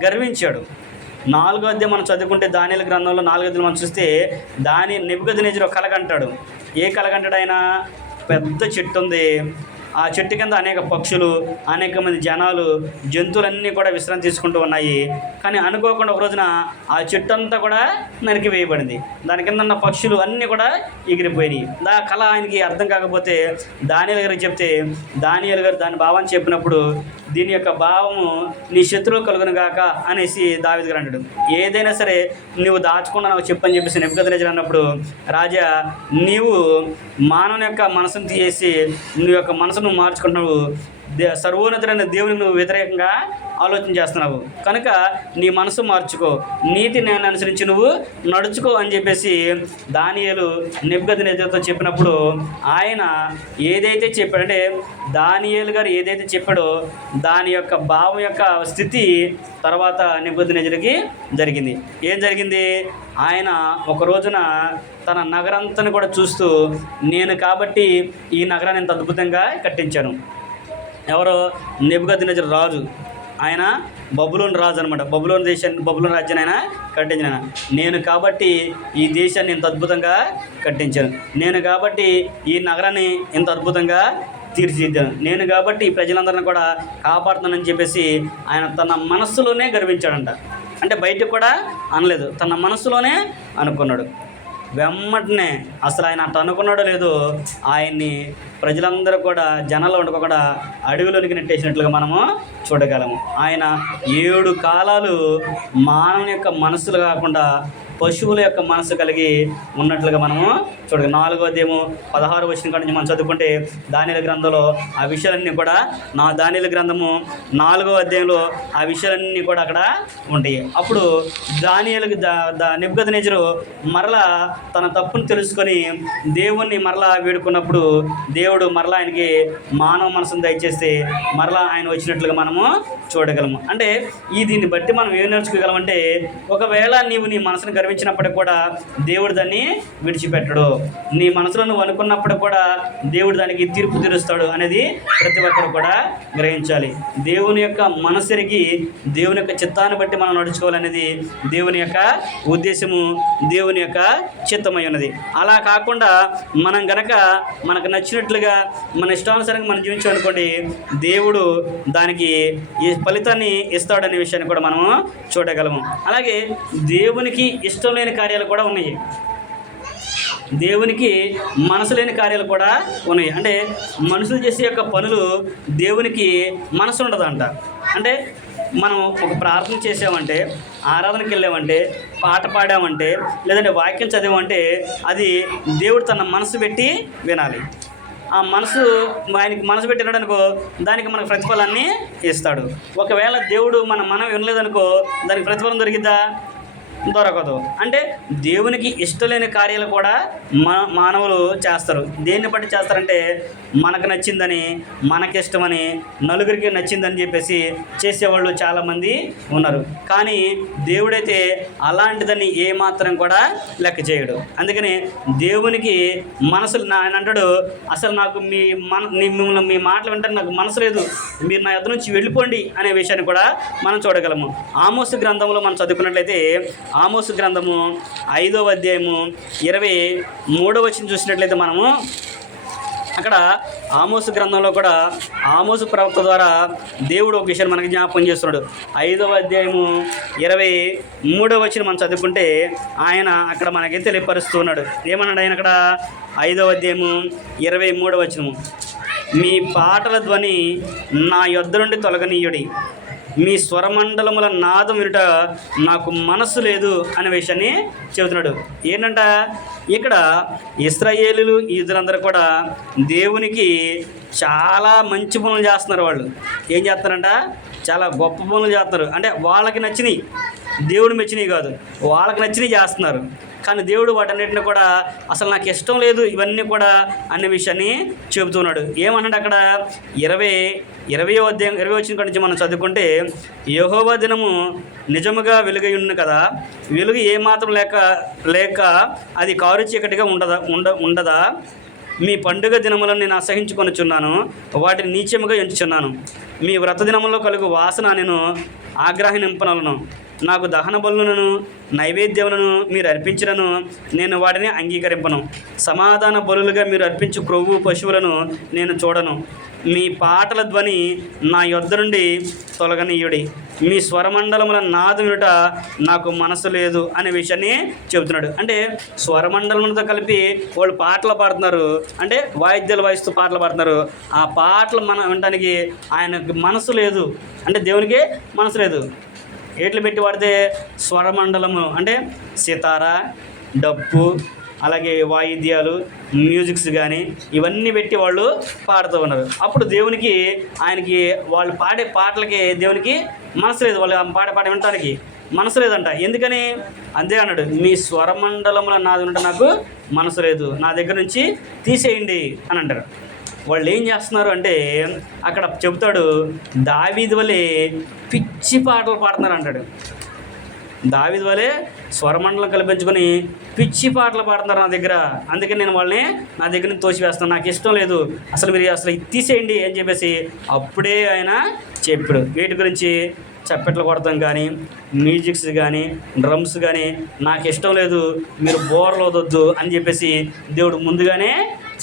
గర్వించాడు. 4వ అధ్యాయం మనం చదువుకుంటే దానియేలు గ్రంథంలో 4వ అధ్యాయం మనం చూస్తే నెబుకద్నెజరు కలగంటాడు. ఏ కలగంటాడు? ఆయన పెద్ద చెట్టు ఉంది, ఆ చెట్టు కింద అనేక పక్షులు, అనేక మంది జనాలు, జంతువులన్నీ కూడా విశ్రాంతి తీసుకుంటూ ఉన్నాయి. కానీ అనుకోకుండా ఒక రోజున ఆ చెట్టు అంతా కూడా నరికి వేయబడింది. దాని కింద ఉన్న పక్షులు అన్నీ కూడా ఎగిరిపోయినాయి. ఆ కళ ఆయనకి అర్థం కాకపోతే దానియేలు గారికి చెప్తే దానియేలు గారు దాని భావాన్ని చెప్పినప్పుడు దీని యొక్క భావము నీ శత్రువు కలుగును గాక అనేసి దావీదు గారు అన్నాడు. ఏదైనా సరే నువ్వు దాచకుండా నాకు చెప్పని చెప్పేసి నెబుకద్నెజరు అన్నప్పుడు రాజా నీవు మానవుని యొక్క మనసును తీసేసి నీ యొక్క మనసును మార్చుకుంటున్నావు, సర్వోన్నతుడైన దేవునికి నువ్వు వ్యతిరేకంగా ఆలోచన చేస్తున్నావు కనుక నీ మనసు మార్చుకో, నీతి నేను అనుసరించి నువ్వు నడుచుకో అని చెప్పేసి దానియేలు నెబుకద్నెజరుతో చెప్పినప్పుడు ఆయన ఏదైతే చెప్పాడంటే దానియేలు గారు ఏదైతే చెప్పాడో దాని యొక్క భావం యొక్క స్థితి తర్వాత నెబుకద్నెజరుకి జరిగింది. ఏం జరిగింది? ఆయన ఒక రోజున తన నగరంతా కూడా చూస్తూ నేను కాబట్టి ఈ నగరాన్ని ఇంత అద్భుతంగా కట్టించాను. ఎవరో నెబుకద్నెజరు రాజు, ఆయన బబులోను రాజు అనమాట. బబులోను రాజ్యాన్ని ఆయన కట్టించిన నేను కాబట్టి ఈ దేశాన్ని ఇంత అద్భుతంగా కట్టించాను, నేను కాబట్టి ఈ నగరాన్ని ఇంత అద్భుతంగా తీర్చిదిద్దాను, నేను కాబట్టి ఈ ప్రజలందరినీ కూడా కాపాడుతానని చెప్పేసి ఆయన తన మనస్సులోనే గర్వించాడంట. అంటే బయటకు కూడా అనలేదు, తన మనస్సులోనే అనుకున్నాడు. వెమ్మటనే అసలు ఆయన అట్లా అనుకున్నాడో లేదో ఆయన్ని ప్రజలందరూ కూడా జనాల్లో ఉండకుండా అడవిలోనికి నెట్టేసినట్లుగా మనము చూడగలము. ఆయన 7 కాలాలు మానవుని యొక్క మనస్సులు కాకుండా పశువుల యొక్క మనసు కలిగి ఉన్నట్లుగా మనము చూడగలం. 4వ అధ్యాయము 16వ వచనం కాడి నుంచి మనం చదువుకుంటే దానియేలు గ్రంథంలో ఆ విషయాలన్నీ కూడా దానియేలు గ్రంథము 4వ అధ్యాయంలో ఆ విషయాలన్నీ కూడా అక్కడ ఉంటాయి. అప్పుడు దానియేలుకి నెబుకద్నెజరు మరలా తన తప్పును తెలుసుకొని దేవుణ్ణి మరలా వేడుకున్నప్పుడు దేవుడు మరలా ఆయనకి మానవ మనసును దయచేస్తే మరలా ఆయన వచ్చినట్లుగా మనము చూడగలము. అంటే దీన్ని బట్టి మనం ఏం నేర్చుకోగలమంటే ఒకవేళ నీవు నీ మనసును గర్వించినప్పటికి కూడా దేవుడు దాన్ని విడిచిపెట్టడు, నీ మనసులో నువ్వు అనుకున్నప్పుడు కూడా దేవుడు దానికి తీర్పు తీరుస్తాడు అనేది ప్రతి ఒక్కరు కూడా గ్రహించాలి. దేవుని యొక్క మనసెరిగి దేవుని యొక్క చిత్తాన్ని బట్టి మనం నడుచుకోవాలనేది దేవుని యొక్క ఉద్దేశము, దేవుని యొక్క చిత్తమై ఉన్నది. అలా కాకుండా మనం గనక మనకు నచ్చినట్లుగా మన ఇష్టానుసారంగా మనం జీవించాలనుకోండి దేవుడు దానికి ఈ ఫలితాన్ని ఇస్తాడనే విషయాన్ని కూడా మనము చూడగలము. అలాగే దేవునికి ఇష్టం లేని కార్యాలు కూడా ఉన్నాయి, దేవునికి మనసు లేని కార్యాలు కూడా ఉన్నాయి. అంటే మనుషులు చేసే యొక్క పనులు దేవునికి మనసు ఉండదంట. అంటే మనం ఒక ప్రార్థన చేసామంటే, ఆరాధనకి వెళ్ళామంటే, పాట పాడామంటే, లేదంటే వాక్యం చదివామంటే అది దేవుడు తన మనసు పెట్టి వినాలి. ఆ ఆయనకి మనసు పెట్టినాడు అనుకో దానికి మనకు ప్రతిఫలాన్ని ఇస్తాడు. ఒకవేళ దేవుడు మనం వినలేదనుకో దానికి ప్రతిఫలం దొరికిద్దా? దొరకదు. అంటే దేవునికి ఇష్టం లేని కార్యాలు కూడా మానవులు చేస్తారు. దేన్ని బట్టి చేస్తారంటే మనకు నచ్చిందని, మనకిష్టమని, నలుగురికి నచ్చిందని చెప్పేసి చేసేవాళ్ళు చాలామంది ఉన్నారు. కానీ దేవుడైతే అలాంటిదని ఏమాత్రం కూడా లెక్క చేయడు. అందుకని దేవునికి మనసు ఆయన అంటాడు, అసలు నాకు మిమ్మల్ని మీ మాటలు వింటారు నాకు మనసు లేదు, మీరు నా యొద్ద నుంచి వెళ్ళిపోండి అనే విషయాన్ని కూడా మనం చూడగలము. ఆమోసు గ్రంథంలో మనం చదువుకున్నట్లయితే ఆమోసు గ్రంథము 5వ అధ్యాయము 23వ వచనం చూసినట్లయితే మనము అక్కడ ఆమోసు గ్రంథంలో కూడా ఆమోసు ప్రవక్త ద్వారా దేవుడు ఒక విషయాన్ని మనకి జ్ఞాపకం చేస్తున్నాడు. 5వ అధ్యాయము 23వ వచనం మనం చదువుకుంటే ఆయన అక్కడ మనకి తెలియపరుస్తూ ఉన్నాడు. ఏమన్నాడు ఆయన అక్కడ? 5వ అధ్యాయము 23వ వచనము, మీ పాటల ధ్వని నా యొద్ద నుండి తొలగనీయుడి, మీ స్వరమండలముల నాదం వినుట నాకు మనసు లేదు అనే విషయాన్ని చెబుతున్నాడు. ఏంటంట, ఇక్కడ ఇశ్రాయేలీలు యూదులందరూ కూడా దేవునికి చాలా మంచి పనులు చేస్తున్నారు. వాళ్ళు ఏం చేస్తారంట? చాలా గొప్ప పనులు చేస్తున్నారు. అంటే వాళ్ళకి నచ్చినవి, దేవుడు మెచ్చినవి కాదు, వాళ్ళకి నచ్చినవి చేస్తున్నారు. కానీ దేవుడు వాటన్నిటిని కూడా అసలు నాకు ఇష్టం లేదు ఇవన్నీ కూడా అనే విషయాన్ని చెబుతున్నాడు. ఏమన్నాడు అక్కడ? 20వ అధ్యాయం 20వ వచనం నుంచి మనం చదువుకుంటే, యెహోవా దినము నిజముగా వెలుగై ఉన్నది కదా, వెలుగు ఏమాత్రం లేక అది కారు చీకటిగా ఉండదా? మీ పండుగ దినములను నేను అసహించుకొనుచున్నాను, వాటిని నీచముగా ఎంచుచున్నాను. మీ వ్రత దినములో కలుగు వాసన నేను ఆగ్రహింపనలను, నాకు దహన బలులను నైవేద్యములను మీరు అర్పించినను నేను వాటిని అంగీకరింపను. సమాధాన బలులుగా మీరు అర్పించు క్రొవ్వు పశువులను నేను చూడను. మీ పాటల ధ్వని నా యొద్ద నుండి తొలగనీయుడి, మీ స్వరమండలముల నాదం వినుట నాకు మనసు లేదు అనే విషయాన్ని చెబుతున్నాడు. అంటే స్వరమండలములతో కలిపి వాళ్ళు పాటలు పాడుతున్నారు, అంటే వాయిద్యాలు వాయిస్తూ పాటలు పాడుతున్నారు. ఆ పాటలు వినడానికి ఆయనకు మనసు లేదు, అంటే దేవునికి మనసు లేదు. ఏట్లు పెట్టి వాడితే స్వరమండలము అంటే సితార, డప్పు, అలాగే వాయిద్యాలు, మ్యూజిక్స్ కానీ ఇవన్నీ పెట్టి వాళ్ళు పాడుతూ ఉన్నారు. అప్పుడు దేవునికి ఆయనకి వాళ్ళు పాడే పాటలకి దేవునికి మనసు లేదు, వాళ్ళు పాట వినటానికి మనసు లేదంట. ఎందుకని? అంతే అన్నాడు, మీ స్వరమండలముల నాది ఉంటే నాకు మనసు లేదు, నా దగ్గర నుంచి తీసేయండి అని అంటారు. వాళ్ళు ఏం చేస్తున్నారు అంటే అక్కడ చెబుతాడు, దావీదు వలె పిచ్చి పాటలు పాడుతున్నారు అంటాడు. దావీదు వలె స్వరమండలం కల్పించుకొని పిచ్చి పాటలు పాడుతున్నారు నా దగ్గర, అందుకని నేను వాళ్ళని నా దగ్గర నుంచి తోసివేస్తాను, నాకు ఇష్టం లేదు, అసలు మీరు అసలు తీసేయండి అని చెప్పేసి అప్పుడే ఆయన చెప్పాడు. వీటి గురించి చప్పెట్లు కొడతాం కానీ, మ్యూజిక్స్ కానీ, డ్రమ్స్ కానీ నాకు ఇష్టం లేదు, మీరు బోర్లు వదొద్దు అని చెప్పేసి దేవుడు ముందుగానే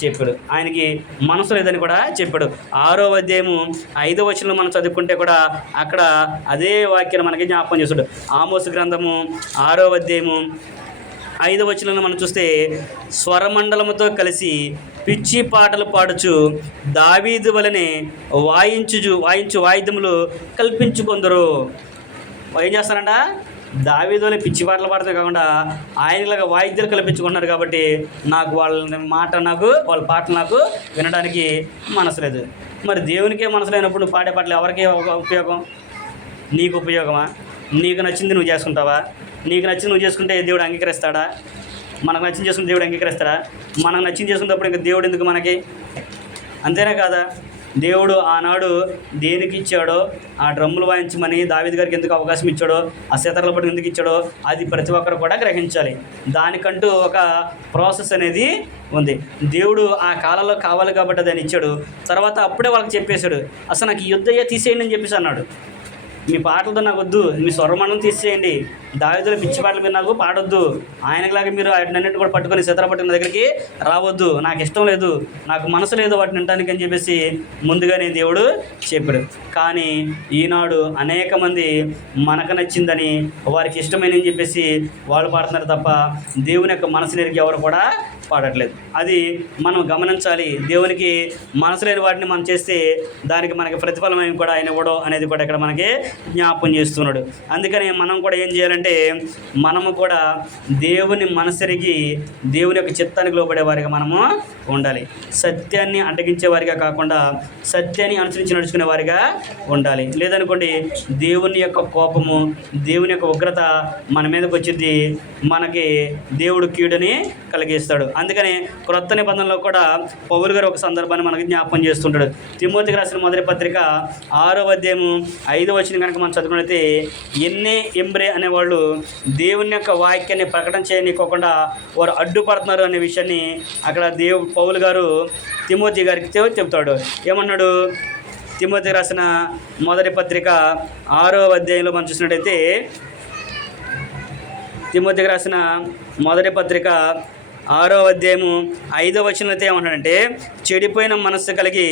చెప్పాడు. ఆయనకి మనసు లేదని కూడా చెప్పాడు. 6వ అధ్యాయము 5వ వచనంలో మనం చదువుకుంటే కూడా అక్కడ అదే వాక్యాన్ని మనకి జ్ఞాపకం చేస్తాడు. ఆమోసు గ్రంథము 6వ అధ్యాయము 5వ వచనంలో మనం చూస్తే, స్వరమండలముతో కలిసి పిచ్చి పాటలు పాడుచు దావీదు వలనే వాయించు వాయిద్యములు కల్పించుకొందరు. ఏం చేస్తారంట? దావీదులే పిచ్చి పాటలు పాడతారు కాకుండా ఆయనలాగా వాయిద్యాలు కల్పించుకుంటున్నారు. కాబట్టి నాకు వాళ్ళ పాటలు నాకు వినడానికి మనసు లేదు. మరి దేవునికే మనసు లేనప్పుడు నువ్వు పాడే పాటలు ఎవరికే ఉపయోగం? నీకు ఉపయోగమా? నీకు నచ్చింది నువ్వు చేసుకుంటావా? నీకు నచ్చింది నువ్వు చేసుకుంటే దేవుడు అంగీకరిస్తాడా? మనకు నచ్చింది చేసుకుంటే దేవుడు అంగీకరిస్తాడా? మనకు నచ్చింది చేసుకున్నప్పుడు ఇంకా దేవుడు ఎందుకు మనకి? అంతేనే కాదా? దేవుడు ఆనాడు దేనికి ఇచ్చాడో, ఆ డ్రమ్ములు వాయించమని దావీదు గారికి ఎందుకు అవకాశం ఇచ్చాడో, ఆ శతర్ల పట్టు ఎందుకు ఇచ్చాడో అది ప్రతి ఒక్కరు కూడా గ్రహించాలి. దానికంటూ ఒక ప్రాసెస్ అనేది ఉంది. దేవుడు ఆ కాలంలో కావాలి కాబట్టి దాన్ని ఇచ్చాడు. తర్వాత అప్పుడే వాళ్ళకి చెప్పేశాడు, అసలు నాకు ఈ యుద్ధయ్యా తీసేయండి అని చెప్పేసి అన్నాడు. మీ పాటలతో నాకు వద్దు, మీ స్వరమండలం తీసేయండి, దావీదుల పిచ్చి పాటలు మీరు నాకు పాడొద్దు, ఆయనలాగా మీరు వాటినన్నింటిని కూడా పట్టుకొని శతర పట్టిన దగ్గరికి రావద్దు, నాకు ఇష్టం లేదు, నాకు మనసు లేదు వాటిని వినటానికి అని చెప్పేసి ముందుగానే దేవుడు చెప్పాడు. కానీ ఈనాడు అనేక మంది మనకు నచ్చిందని వారికి ఇష్టమైనని చెప్పేసి వాళ్ళు పాడుతున్నారు తప్ప దేవుని యొక్క మనసు నెరిగి ఎవరు కూడా పాడట్లేదు. అది మనం గమనించాలి. దేవునికి మనసు లేని వాటిని మనం చేస్తే దానికి మనకి ప్రతిఫలం ఏమి కూడా ఆయన ఇవ్వడం అనేది కూడా ఇక్కడ మనకి జ్ఞాపకం చేస్తున్నాడు. అందుకని మనం కూడా ఏం చేయాలంటే ఉండాలంటే మనము కూడా దేవుని మనసెరిగి దేవుని యొక్క చిత్తానికి లోబడే వారిగా మనము ఉండాలి. సత్యాన్ని అడ్డగించే వారిగా కాకుండా సత్యాన్ని అనుసరించి నడుచుకునే వారిగా ఉండాలి. లేదనుకోండి దేవుని యొక్క కోపము, దేవుని యొక్క ఉగ్రత మన మీదకి వచ్చింది, మనకి దేవుడు కీడుని కలిగిస్తాడు. అందుకని క్రొత్త నిబంధనలో కూడా పౌలు గారు ఒక సందర్భాన్ని మనకి జ్ఞాపకం చేస్తుంటాడు. తిమోతికి రాసిన మొదటి పత్రిక 6వ అధ్యాయము 5వ వచనం కనుక మనం చదువుకున్నట్లయితే, ఎన్నే ఎంబ్రే అనేవాళ్ళు దేవుని యొక్క వాక్యాన్ని ప్రకటన చేయనీకోకుండా వారు అడ్డుపడుతున్నారు అనే విషయాన్ని అక్కడ పౌలు గారు తిమోతి గారికి చెప్తాడు. ఏమన్నాడు? తిమోతికి రాసిన మొదటి పత్రిక 6వ అధ్యాయంలో మనం చూసినట్టయితే, తిమోతికి రాసిన మొదటి పత్రిక 6వ అధ్యాయము 5వ వచనంలో అయితే ఏమంటాడంటే, చెడిపోయిన మనస్సు కలిగి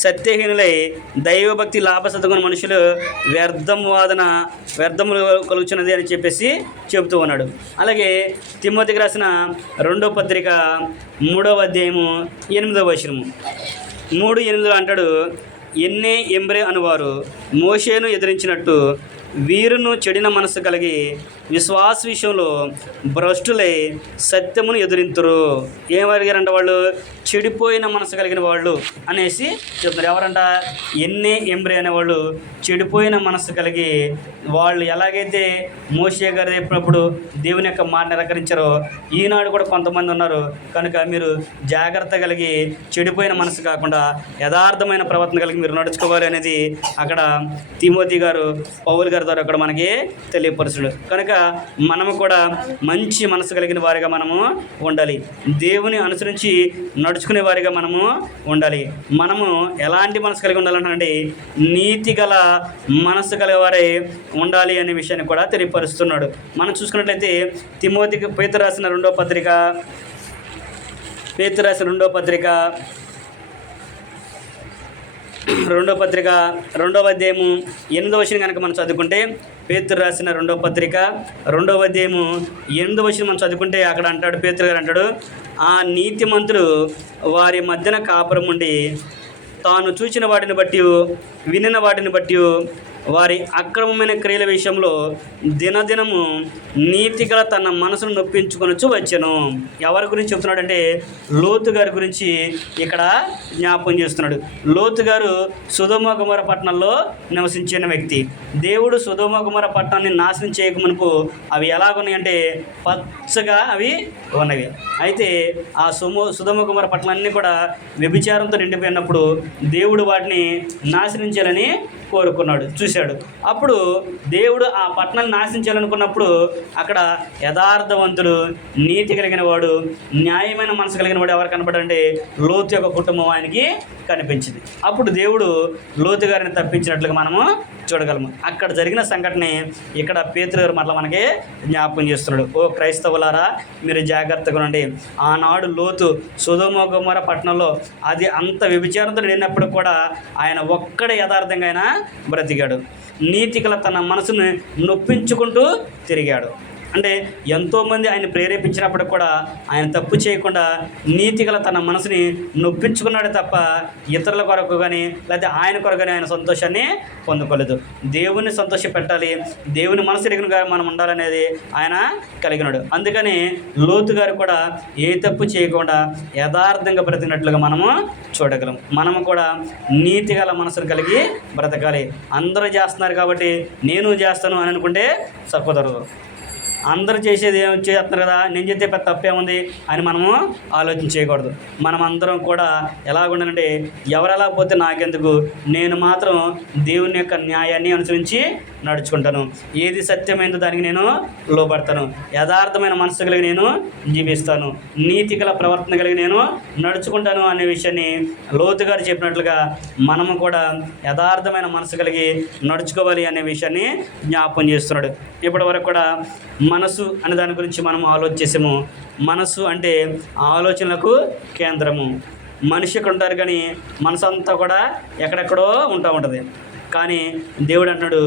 సత్యహీనులై దైవభక్తి లాభసత్తుకున్న మనుషులు వ్యర్థములు కలుగుచున్నది అని చెప్పేసి చెబుతూ ఉన్నాడు. అలాగే తిమోతికి రాసిన 2వ పత్రిక 3వ అధ్యాయము 8వ వచనము 3:8 అంటాడు, ఎన్నే ఎంబ్రే అనువారు మోషేను ఎదిరించినట్టు వీరును చెడిన మనసు కలిగి విశ్వాస విషయంలో భ్రష్టులై సత్యమును ఎదురింతురు. ఏమడిగారంట? వాళ్ళు చెడిపోయిన మనసు కలిగిన వాళ్ళు అనేసి చెప్తున్నారు. ఎవరంట? ఎన్నే ఎంబ్రే అనేవాళ్ళు చెడిపోయిన మనసు కలిగి, వాళ్ళు ఎలాగైతే మోషే గారు చెప్పినప్పుడు దేవుని యొక్క మాట నిరాకరించారో ఈనాడు కూడా కొంతమంది ఉన్నారు. కనుక మీరు జాగ్రత్త కలిగి చెడిపోయిన మనసు కాకుండా యథార్థమైన ప్రవర్తన కలిగి మీరు నడుచుకోవాలి అనేది అక్కడ తిమోతి గారు పౌలు గారి ద్వారా అక్కడ మనకి తెలియపరుచుడు. కనుక మనము కూడా మంచి మనసు కలిగిన వారిగా మనము ఉండాలి. దేవుని అనుసరించి నడుచుకునే వారిగా మనము ఉండాలి. మనము ఎలాంటి మనసు కలిగి ఉండాలంటే నీతి గల మనసు కలిగేవారై ఉండాలి అనే విషయాన్ని కూడా తెలియపరుస్తున్నాడు. మనం చూసుకున్నట్లయితే తిమోతికి పేతురు రాసిన రెండవ పత్రిక 2వ అధ్యాయము 8వ వచనం కనుక మనం చదువుకుంటే, పేతురు రాసిన 2వ పత్రిక 2వ అధ్యాయము 8వ వచనం మనం చదువుకుంటే అక్కడ అంటాడు, పేతురు గారు అంటాడు, ఆ నీతిమంతుడు వారి మధ్యన కాపురం ఉండి తాను చూచిన వాటిని బట్టి వినిన వాటిని బట్టి వారి అక్రమమైన క్రియల విషయంలో దినదినము నీతిగల తన మనసును నొప్పించుకొనొచ్చు వచ్చెను. ఎవరి గురించి చెప్తున్నాడంటే లోతు గారి గురించి ఇక్కడ జ్ఞాపకం చేస్తున్నాడు. లోతు గారు సొదొమ గొమొర్రా పట్టణంలో నివసించిన వ్యక్తి. దేవుడు సొదొమ గొమొర్రా పట్టణాన్ని నాశనం చేయకమునుపు అవి ఎలాగున్నాయంటే పచ్చగా అవి ఉన్నవి. అయితే ఆ సొదొమ గొమొర్రా పట్టణాన్ని కూడా వ్యభిచారంతో నిండిపోయినప్పుడు దేవుడు వాటిని నాశనం చేయాలని కోరుకున్నాడు, చూశాడు. అప్పుడు దేవుడు ఆ పట్టణాన్ని నాశనం చేయాలనుకున్నప్పుడు అక్కడ యథార్థవంతుడు, నీతి కలిగిన వాడు, న్యాయమైన మనసు కలిగిన వాడు ఎవరు కనపడంటే లోతు యొక్క కుటుంబం ఆయనకి కనిపించింది. అప్పుడు దేవుడు లోతు గారిని తప్పించినట్లుగా మనము చూడగలము. అక్కడ జరిగిన సంఘటన ఇక్కడ పేతురు గారు మరలా మనకి జ్ఞాపకం చేస్తున్నాడు. ఓ క్రైస్తవులారా, మీరు జాగ్రత్తగా ఉండండి. ఆనాడు లోతు సొదొమ గొమొర్రా పట్టణంలో అది అంత వ్యభిచారంతో నిండినప్పుడు కూడా ఆయన ఒక్కడే యథార్థంగా ఆయన బ్రతికాడు. నీతిగల తన మనసును నొప్పించుకుంటూ తిరిగాడు. అంటే ఎంతోమంది ఆయన ప్రేరేపించినప్పుడు కూడా ఆయన తప్పు చేయకుండా నీతిగల తన మనసుని నొప్పించుకున్నాడు తప్ప ఇతరుల కొరకు కానీ లేకపోతే ఆయన కొరకు కానీ ఆయన సంతోషాన్ని పొందుకోలేదు. దేవుని సంతోష పెట్టాలి, దేవుని మనసు ఎరిగినగా మనం ఉండాలనేది ఆయన కలిగినాడు. అందుకని లోతు గారు కూడా ఏ తప్పు చేయకుండా యథార్థంగా బ్రతికినట్లుగా మనము చూడగలం. మనము కూడా నీతిగల మనసును కలిగి బ్రతకాలి. అందరూ చేస్తున్నారు కాబట్టి నేను చేస్తాను అని అనుకుంటే సరిపోతారు. అందరూ చేసేది చేస్తున్నారు కదా, నేను చేస్తే పెద్ద తప్పేముంది అని మనము ఆలోచన చేయకూడదు. మనం అందరం కూడా ఎలాగుండాలంటే ఎవరెలా పోతే నాకెందుకు, నేను మాత్రం దేవుని యొక్క న్యాయాన్ని అనుసరించి నడుచుకుంటాను. ఏది సత్యమైందో దానికి నేను లోబడతాను. యథార్థమైన మనసు కలిగి నేను జీవిస్తాను. నీతి గల ప్రవర్తన కలిగి నేను నడుచుకుంటాను అనే విషయాన్ని లోతు గారు చెప్పినట్లుగా మనము కూడా యథార్థమైన మనసు కలిగి నడుచుకోవాలి అనే విషయాన్ని జ్ఞాపకం చేస్తున్నాడు. ఇప్పటి వరకు కూడా మనసు అనే దాని గురించి మనం ఆలోచించేసాము. మనసు అంటే ఆలోచనలకు కేంద్రము. మనిషి ఇక్కడ ఉంటారు కానీ మనసు అంతా కూడా ఎక్కడెక్కడో ఉంటుంది. కానీ దేవుడు అంటున్నాడు,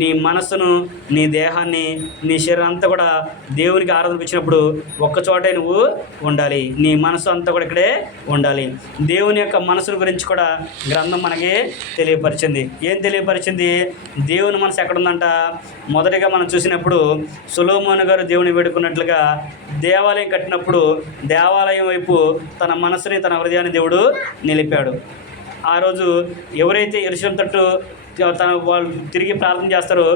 నీ మనసును, నీ దేహాన్ని, నీ శరీరం అంతా కూడా దేవునికి ఆరాధన ఇచ్చినప్పుడు ఒక్కచోటే నువ్వు ఉండాలి. నీ మనసు అంతా కూడా ఇక్కడే ఉండాలి. దేవుని యొక్క మనసుల గురించి కూడా గ్రంథం మనకి తెలియపరిచింది. ఏం తెలియపరిచింది? దేవుని మనసు ఎక్కడుందంట? మొదటిగా మనం చూసినప్పుడు సొలొమోను గారు దేవుని వేడుకున్నట్లుగా దేవాలయం కట్టినప్పుడు దేవాలయం వైపు తన మనసుని, తన హృదయాన్ని దేవుడు నిలిపాడు. ఆ రోజు ఎవరైతే యెరూషలేము తట్టు వాళ్ళు తిరిగి ప్రార్థన చేస్తారో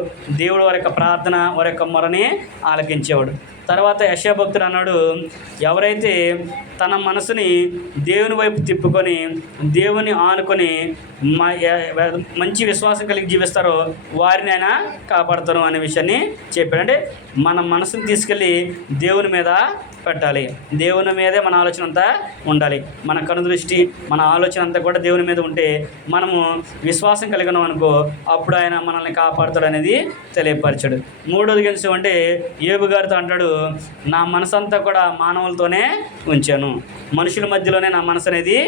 దేవుడు వారి యొక్క ప్రార్థన, వారి యొక్క మొరని ఆలకించేవాడు. తర్వాత యెషయా భక్తుడు అన్నాడు, ఎవరైతే తన మనసుని దేవుని వైపు తిప్పుకొని దేవుని ఆనుకొని మంచి విశ్వాసం కలిగి జీవిస్తారో వారిని ఆయన కాపాడుతాను అనే విషయాన్ని చెప్పాడు. అంటే మన మనసుని తీసుకెళ్ళి దేవుని మీద పెట్టాలి. దేవుని మీదే మన ఆలోచన అంతా ఉండాలి. మన కనుదృష్టి, మన ఆలోచన అంతా కూడా దేవుని మీద ఉంటే మనము విశ్వాసం కలిగినాం అనుకో, అప్పుడు ఆయన మనల్ని కాపాడుతాడు అనేది తెలియపరిచాడు. మూడోది విషయం అంటే యోబు గారితో అంటాడు, నా మనసు అంతా కూడా మానవులతోనే ఉంచాను, మనుషుల మధ్యలోనే నా మనసు అనేది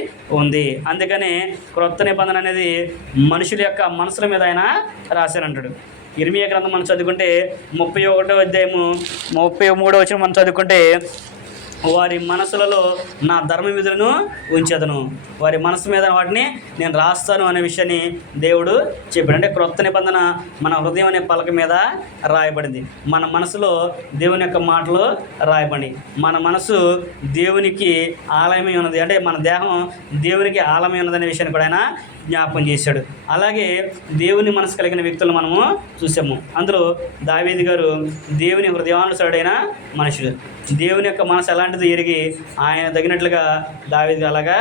ఉంది. అందుకని క్రొత్త నిబంధన అనేది మనుషుల యొక్క మనసుల మీద ఆయన రాశానంటాడు. ఇర్మియా గ్రంథం మనం చదువుకుంటే 31వ అధ్యాయము 33వ వచనం మనం చదువుకుంటే, వారి మనసులలో నా ధర్మ విధులను ఉంచెదను, వారి మనసు మీద వాటిని నేను రాస్తాను అనే విషయాన్ని దేవుడు చెప్పాడు. అంటే క్రొత్త నిబంధన మన హృదయం అనే పలక మీద రాయబడింది. మన మనసులో దేవుని యొక్క మాటలు రాయబడి, మన మనసు దేవునికి ఆలయమై ఉన్నది, అంటే మన దేహం దేవునికి ఆలయమై ఉన్నదనే విషయాన్ని కూడా ఆయన జ్ఞాపకం చేశాడు. అలాగే దేవుని మనసు కలిగిన వ్యక్తులు మనము చూసాము. అందులో దావీదు గారు దేవుని హృదయానుసారుడైన మనుషుడు. దేవుని యొక్క మనసు ఎలాంటిది ఎరిగి ఆయన తగినట్లుగా దావీదు అలాగా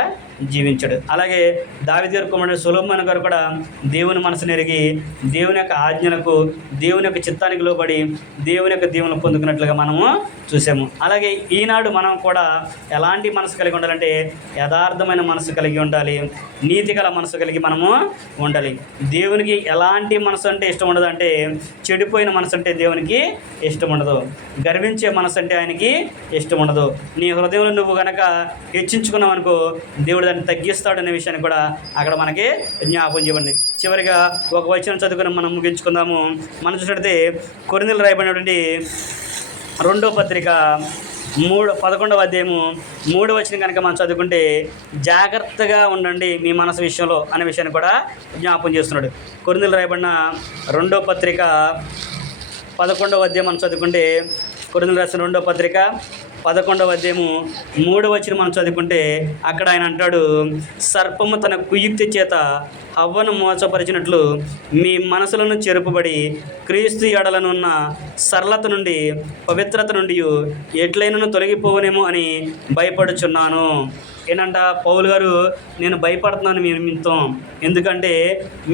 జీవించాడు. అలాగే దావీదు గారు కుమారుడు సొలొమోను గారు కూడా దేవుని మనసును ఎరిగి దేవుని యొక్క ఆజ్ఞలకు, దేవుని యొక్క చిత్తానికి లోబడి దేవుని యొక్క దీవెనలు పొందుకున్నట్లుగా మనము చూసాము. అలాగే ఈనాడు మనం కూడా ఎలాంటి మనసు కలిగి ఉండాలంటే యథార్థమైన మనసు కలిగి ఉండాలి, నీతి గల మనసు కలిగి మనము ఉండాలి. దేవునికి ఎలాంటి మనసు అంటే ఇష్టం ఉండదు అంటే చెడిపోయిన మనసు అంటే దేవునికి ఇష్టం ఉండదు. గర్వించే మనసు అంటే ఆయనకి ఇష్టం ఉండదు. నీ హృదయంలో నువ్వు కనుక హెచ్చించుకున్నావు అనుకో, దేవుడు దాన్ని తగ్గిస్తాడు అనే విషయాన్ని కూడా అక్కడ మనకి జ్ఞాపకం చేయబడింది. చివరిగా ఒక వచనం చదువుకుని మనం ముగించుకుందాము. మనం చూసినట్లయితే కొరింథీయులకు రాయబడినటువంటి 2వ పత్రిక 11వ అధ్యాయము 3వ వచనం కనుక మనం చదువుకుంటే, జాగ్రత్తగా ఉండండి మీ మనసు విషయంలో అనే విషయాన్ని కూడా జ్ఞాపకం చేస్తున్నాడు. కొరింథీయులకు రాయబడిన 2వ పత్రిక 11వ అధ్యాయం మనం చదువుకుంటే, కొరింథీయులకు రాసిన 2వ పత్రిక 11వ అధ్యాయము 3వ వచనం మనం చదువుకుంటే అక్కడ ఆయన అంటాడు, సర్పము తన కుయుక్తి చేత హవ్వను మోసపరిచినట్లు మీ మనసులను చెరుపుబడి క్రీస్తు ఎడలనున్న సరళత నుండి, పవిత్రత నుండి ఎట్లయినను తొలగిపోవనేమో అని భయపడుచున్నాను. ఏంటంట పౌలు గారు, నేను భయపడుతున్నాను మీ నిమిత్తం. ఎందుకంటే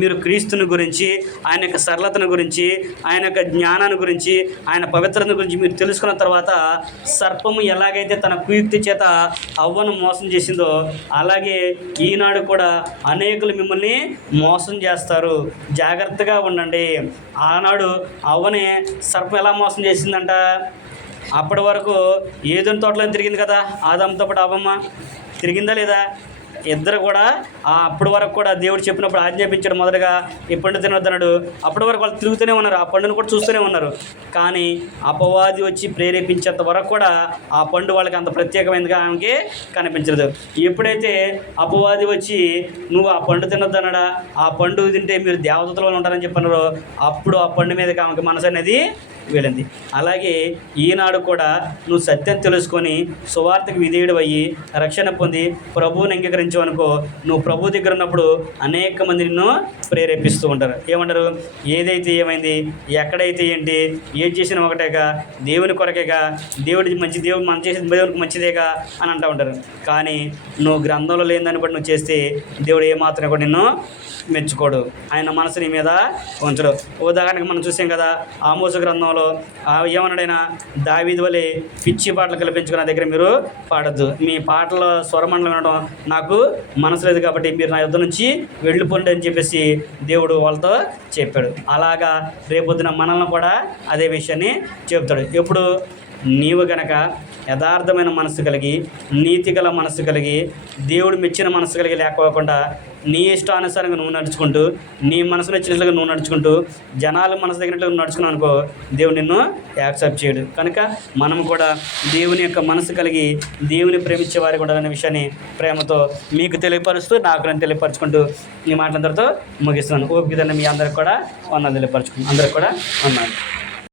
మీరు క్రీస్తుని గురించి, ఆయన యొక్క సరళతను గురించి, ఆయన యొక్క జ్ఞానాన్ని గురించి, ఆయన పవిత్రతను గురించి మీరు తెలుసుకున్న తర్వాత సర్పము ఎలాగైతే తన కుయుక్తి చేత హవ్వను మోసం చేసిందో అలాగే ఈనాడు కూడా అనేకులు మిమ్మల్ని మోసం చేస్తారు. జాగ్రత్తగా ఉండండి. ఆనాడు హవ్వని సర్పం ఎలా మోసం చేసిందంట? అప్పటి వరకు ఏదైనా తోటలో తిరిగింది కదా, ఆదాముతో పాటు అవ్వమ్మ తిరిగిందా లేదా? ఇద్దరు కూడా అప్పటి వరకు కూడా దేవుడు చెప్పినప్పుడు ఆజ్ఞాపించాడు, మొదటగా ఈ పండు తినొద్దన్నాడు. అప్పటి వరకు వాళ్ళు తిరుగుతూనే ఉన్నారు, ఆ పండును కూడా చూస్తూనే ఉన్నారు. కానీ అపవాది వచ్చి ప్రేరేపించేంత వరకు కూడా ఆ పండు వాళ్ళకి అంత ప్రత్యేకమైనదిగా ఆమెకి కనిపించలేదు. ఎప్పుడైతే అపవాది వచ్చి నువ్వు ఆ పండు తినొద్దన్నాడా, ఆ పండు తింటే మీరు దేవదూతల వల్ల ఉంటారని చెప్పన్నారో, అప్పుడు ఆ పండు మీద ఆమెకి మనసు అనేది వెళ్ళింది. అలాగే ఈనాడు కూడా నువ్వు సత్యం తెలుసుకొని సువార్తకు విధేయుడు అయ్యి రక్షణ పొంది ప్రభువుని అంగీకరించావు అనుకో, నువ్వు ప్రభు దగ్గర ఉన్నప్పుడు అనేక మంది నిన్ను ప్రేరేపిస్తూ ఉంటారు. ఏమంటారు? ఏదైతే ఏమైంది, ఎక్కడైతే ఏంటి, ఏది చేసినా ఒకటేగా, దేవుని కొరకేగా, దేవుడి మంచి, దేవుడు మనం చేసిన దేవునికి మంచిదేగా అని అంటూ ఉంటారు. కానీ నువ్వు గ్రంథంలో లేని దాన్ని బట్టి నువ్వు చేస్తే దేవుడు ఏమాత్రం కూడా నిన్ను మెచ్చుకోడు. ఆయన మనసు నీ మీద ఉంచడు. ఉదాహరణకు మనం చూసాం కదా, ఆమోసు గ్రంథంలో ఏమన్నాడైనా, దావీదు వలె పిచ్చి పాటలు కల్పించుకున్న దగ్గర మీరు పాడద్దు, మీ పాటల స్వరమండలం వినడం నాకు మనసు లేదు కాబట్టి మీరు నా యుద్ధ నుంచి వెళ్ళిపోండి అని చెప్పేసి దేవుడు వాళ్ళతో చెప్పాడు. అలాగా రేపొద్దున మనల్ని కూడా అదే విషయాన్ని చెప్తాడు. ఎప్పుడు నీవు గనక యథార్థమైన మనసు కలిగి, నీతి గల మనసు కలిగి, దేవుడు మెచ్చిన మనసు కలిగి లేకపోకుండా నీ ఇష్టానుసారంగా నువ్వు నడుచుకుంటూ, నీ మనసు నచ్చినట్లుగా నువ్వు నడుచుకుంటూ, జనాల మనసు తగినట్లుగా నడుచుకున్నావు అనుకో, దేవుడు నిన్ను యాక్సెప్ట్ చేయడు. కనుక మనం కూడా దేవుని యొక్క మనసు కలిగి దేవుని ప్రేమించే వారికి ఉండాలనే విషయాన్ని ప్రేమతో మీకు తెలియపరుస్తూ, నాకు నేను తెలియపరచుకుంటూ ఈ మాటలందరితో ముగిస్తున్నాను. ఓపికతోనే మీ అందరికి కూడా వందలు తెలియపరచుకుంటాను. అందరికి కూడా వందనాలు.